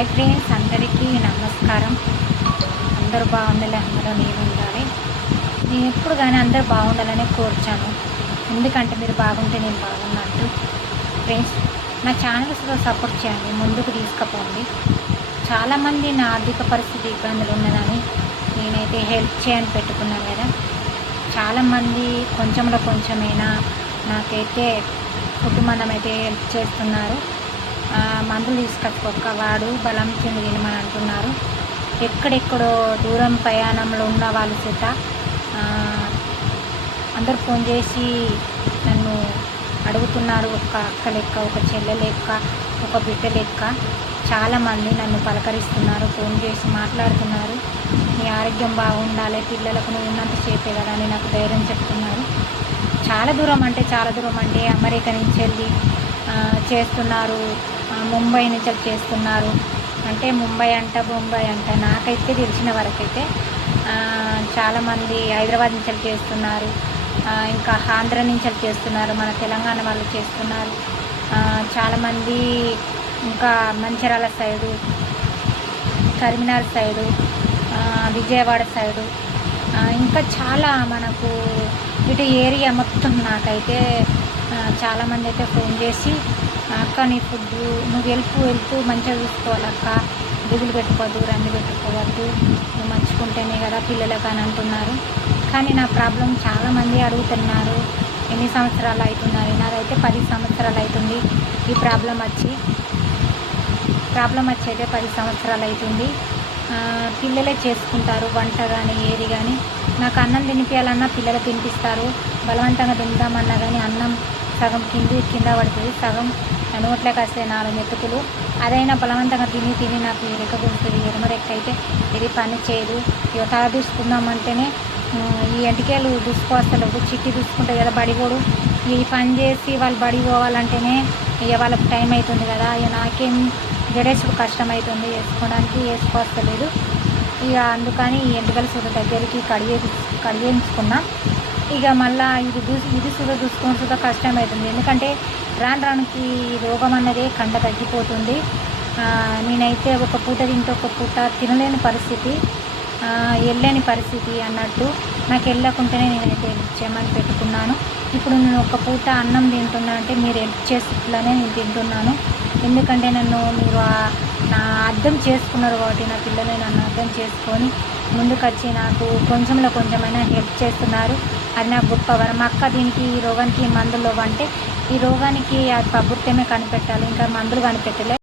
Hi friends, అందరికీ నమస్కారం. అందరూ బాగుండాలి, అందరూ నేను ఉండాలి. నేను ఎప్పుడు కానీ అందరూ బాగుండాలని కోరుచాను. ఎందుకంటే మీరు బాగుంటే నేను బాగున్నట్టు. ఫ్రెండ్స్, నా ఛానల్స్లో సపోర్ట్ చేయండి, ముందుకు తీసుకుపోండి. చాలామంది నా ఆర్థిక పరిస్థితి ఇబ్బందులు ఉన్నదని నేనైతే హెల్ప్ చేయని పెట్టుకున్నాను కదా. చాలామంది కొంచెంలో కొంచెమైనా నాకైతే కుటుంబం అయితే హెల్ప్ చేస్తున్నారు. మందులు తీసుకొచ్చుకోక వాడు బలం చెంది తినమని అంటున్నారు. ఎక్కడెక్కడో దూరం ప్రయాణంలో ఉన్న వాళ్ళు చేత అందరు ఫోన్ చేసి నన్ను అడుగుతున్నారు. ఒక అక్క లెక్క, ఒక చెల్లె లెక్క, ఒక బిడ్డ లెక్క చాలామంది నన్ను పలకరిస్తున్నారు, ఫోన్ చేసి మాట్లాడుతున్నారు. నీ ఆరోగ్యం బాగుండాలి, పిల్లలకు నువ్వు ఉన్నంతసేపే కదా అని నాకు ధైర్యం చెప్తున్నారు. చాలా దూరం అంటే అమెరికా నుంచి వెళ్ళి చేస్తున్నారు, ముంబై నుంచి చేస్తున్నారు. అంటే ముంబై అంట, బొంబాయి అంట. నాకైతే తెలిసిన వరకైతే చాలామంది హైదరాబాద్ నుంచి చేస్తున్నారు, ఇంకా ఆంధ్ర నుంచి చేస్తున్నారు, మన తెలంగాణ వాళ్ళు చేస్తున్నారు. చాలామంది ఇంకా Mancherial side, Karimnagar side, Vijayawada side, ఇంకా చాలా మనకు ఇటు ఏరియా మొత్తం నాకైతే చాలామంది అయితే ఫోన్ చేసి అక్క నీ ఫుడ్ నువ్వు వెళ్తూ మంచిగా చూసుకోవాలక్క, దిగులు పెట్టుకోవద్దు, రంది పెట్టుకోవద్దు, నువ్వు మంచుకుంటేనే కదా పిల్లలకు అని అంటున్నారు. కానీ నా ప్రాబ్లం చాలామంది అడుగుతున్నారు, ఎన్ని సంవత్సరాలు అవుతున్నారు. నాదైతే 10 సంవత్సరాలు అవుతుంది ఈ ప్రాబ్లం వచ్చి అయితే 10 సంవత్సరాలు అవుతుంది. పిల్లలే చేసుకుంటారు వంట కానీ ఏది కానీ. నాకు అన్నం తినిపించాలన్నా పిల్లలు తినిపిస్తారు, బలవంతంగా తిందామన్నా కానీ అన్నం సగం కింద పడుతుంది, సగం నోట్లోకి వస్తాయి 4 మెతుకులు. అదైనా బలవంతంగా తిని నాకు రెక్క గుంటుంది, ఎడమ రెక్క అయితే ఇది పని చేయదు. ఇక తల దూసుకుందామంటేనే ఈ ఎంటికేలు దూసుకోవస్తలేవు, చిట్టి దూసుకుంటాయి కదా బడిపోడు. ఈ పని చేసి వాళ్ళు బడి పోవాలంటేనే ఇక వాళ్ళకి టైం అవుతుంది కదా. ఇక నాకేం జడేసుడు కష్టమవుతుంది, వేసుకోవస్తలేదు. ఇక అందుకని ఈ ఎంటికల సూద దగ్గరికి కడిగించుకున్నాం. ఇక మళ్ళీ ఇది సూద చూసుకొని సూద కష్టమవుతుంది. ఎందుకంటే రానికి రోగం అన్నదే కండ తగ్గిపోతుంది. నేనైతే ఒక పూట తింటే ఒక పూట తినలేని పరిస్థితి, వెళ్ళలేని పరిస్థితి అన్నట్టు. నాకు వెళ్ళకుంటేనే నేనైతే హెల్ప్ చేయమని పెట్టుకున్నాను. ఇప్పుడు నేను ఒక పూట అన్నం తింటున్నా అంటే మీరు హెల్ప్ చేసేట్లానే నేను తింటున్నాను. ఎందుకంటే మీరు నా అర్థం చేసుకున్నారు కాబట్టి, నా పిల్లలు నన్ను అర్థం చేసుకొని ముందుకొచ్చి నాకు కొంచెమైనా హెల్ప్ చేస్తున్నారు. అది నాకు గొప్ప వరం. అక్క దీనికి ఈ రోగానికి మందులు అంటే ఈ రోగానికి అది ప్రభుత్వమే కనిపెట్టాలి, ఇంకా మందులు కనిపెట్టలే.